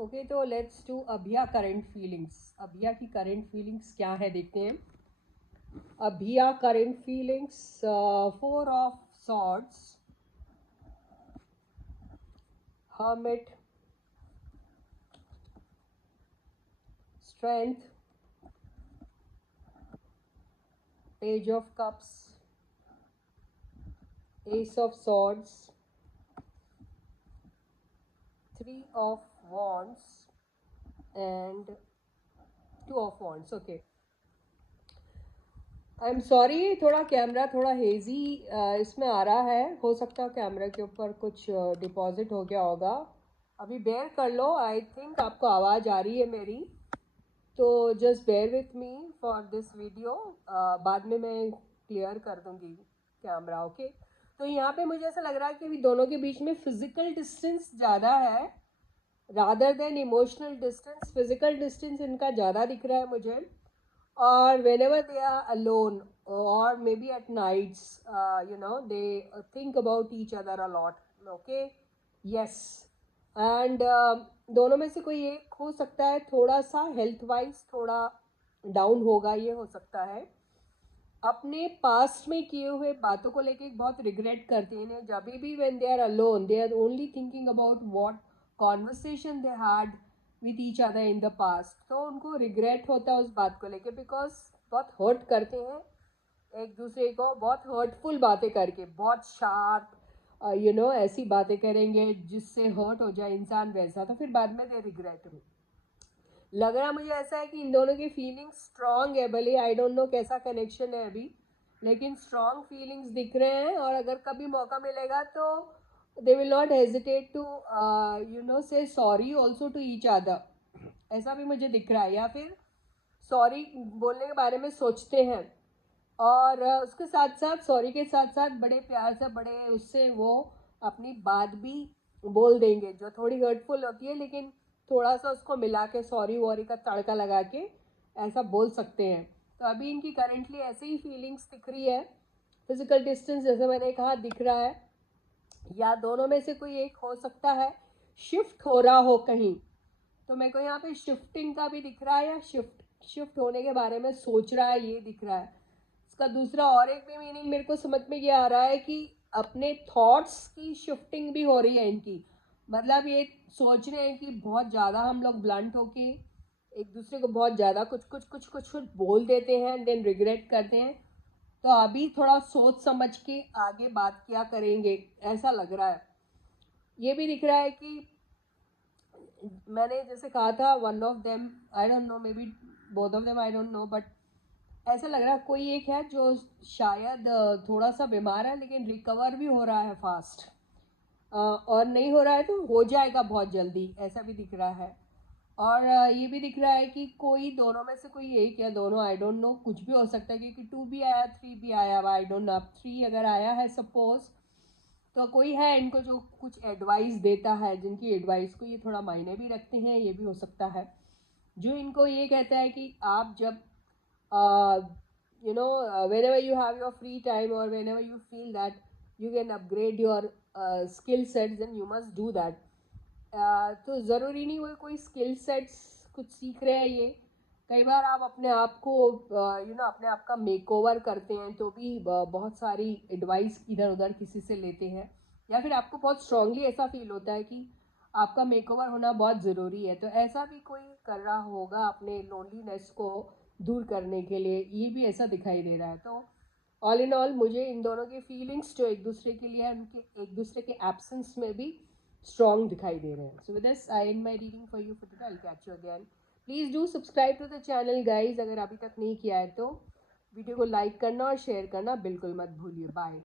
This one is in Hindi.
ओके, तो लेट्स डू अभिया करंट फीलिंग्स। अभिया की करंट फीलिंग्स क्या है देखते हैं। अभिया current feelings, 4 of Swords, Hermit, Strength, Page of Cups, Ace of Swords, 3 of Wands and 2 of Wands. Okay, I am sorry, थोड़ा कैमरा थोड़ा हेजी इसमें आ रहा है। हो सकता है कैमरा के ऊपर कुछ डिपॉजिट हो गया होगा। अभी बेयर कर लो। आई थिंक आपको आवाज़ आ रही है मेरी, तो just bear with me for this video. बाद में मैं क्लियर कर दूंगी कैमरा। ओके, तो यहाँ पे मुझे ऐसा लग रहा है कि अभी दोनों के बीच में फिजिकल डिस्टेंस ज़्यादा है rather than emotional distance. Physical distance इनका ज़्यादा दिख रहा है मुझे। और whenever they are alone or maybe at nights, they think about each other a lot. Okay, yes, and दोनों में से कोई एक हो सकता है थोड़ा सा हेल्थ वाइज थोड़ा डाउन होगा, ये हो सकता है। अपने पास्ट में किए हुए बातों को लेके बहुत रिग्रेट करते हैं जब भी when they are alone, they are only thinking about what conversation they had with each other in the past. तो उनको रिग्रेट होता है उस बात को लेके, बिकॉज बहुत हर्ट करते हैं एक दूसरे को, बहुत हर्टफुल बातें करके, बहुत शार्प ऐसी बातें करेंगे जिससे हर्ट हो जाए इंसान, वैसा तो फिर बाद में दे रिग्रेट हो। लग रहा मुझे ऐसा है कि इन दोनों की फीलिंग्स स्ट्रांग है, भले आई डोंट नो कैसा कनेक्शन है अभी, लेकिन स्ट्रांग फीलिंग्स दिख रहे हैं। और अगर कभी मौका मिलेगा तो they will not hesitate to say sorry also to each other, ऐसा भी मुझे दिख रहा है। या फिर सॉरी बोलने के बारे में सोचते हैं और उसके साथ साथ सॉरी के साथ साथ बड़े प्यार से, बड़े उससे वो अपनी बात भी बोल देंगे जो थोड़ी हर्टफुल होती है, लेकिन थोड़ा सा उसको मिला के सॉरी वॉरी का तड़का लगा के ऐसा बोल सकते हैं। तो अभी इनकी करेंटली ऐसे ही फीलिंग्स दिख रही है। फिजिकल डिस्टेंस जैसे मैंने कहा दिख रहा है, या दोनों में से कोई एक हो सकता है शिफ्ट हो रहा हो कहीं। तो मेरे को यहाँ पे शिफ्टिंग का भी दिख रहा है, या शिफ्ट होने के बारे में सोच रहा है, ये दिख रहा है। इसका दूसरा और एक भी मीनिंग मेरे को समझ में ये आ रहा है कि अपने थॉट्स की शिफ्टिंग भी हो रही है इनकी। मतलब ये सोच रहे हैं कि बहुत ज़्यादा हम लोग ब्लंट होके एक दूसरे को बहुत ज़्यादा कुछ कुछ कुछ कुछ कुछ बोल देते हैं, देन रिग्रेट करते हैं। तो अभी थोड़ा सोच समझ के आगे बात किया करेंगे, ऐसा लग रहा है। ये भी दिख रहा है कि मैंने जैसे कहा था one of them, I don't know, may be both of them, I don't know, but ऐसा लग रहा है कोई एक है जो शायद थोड़ा सा बीमार है लेकिन रिकवर भी हो रहा है फास्ट, और नहीं हो रहा है तो हो जाएगा बहुत जल्दी, ऐसा भी दिख रहा है। और ये भी दिख रहा है कि कोई दोनों में से कोई एक या दोनों, आई डोंट नो, कुछ भी हो सकता है क्योंकि 2 भी आया 3 भी आया, आई डोंट नो। अब 3 अगर आया है सपोज, तो कोई है इनको जो कुछ एडवाइस देता है, जिनकी एडवाइस को ये थोड़ा मायने भी रखते हैं, ये भी हो सकता है। जो इनको ये कहता है कि आप जब whenever you have your free time or whenever you feel that you can upgrade your skill sets, then you must do that. तो ज़रूरी नहीं वो कोई स्किल सेट्स कुछ सीख रहे हैं ये। कई बार आप अपने आप को अपने आप का मेक ओवर करते हैं तो भी बहुत सारी एडवाइस इधर उधर किसी से लेते हैं, या फिर आपको बहुत स्ट्रांगली ऐसा फील होता है कि आपका मेक ओवर होना बहुत ज़रूरी है, तो ऐसा भी कोई कर रहा होगा अपने लोनलीनेस को दूर करने के लिए, ये भी ऐसा दिखाई दे रहा है। तो ऑल इन ऑल मुझे इन दोनों की फीलिंग्स जो एक दूसरे के लिए है, उनके एक दूसरे के एब्सेंस में भी स्ट्रॉन्ग दिखाई दे रहे हैं। So with this I end my reading for you for today. I will catch you again. Please do subscribe to the channel guys, अगर अभी तक नहीं किया है तो वीडियो को लाइक करना और शेयर करना बिल्कुल मत भूलिए। बाय।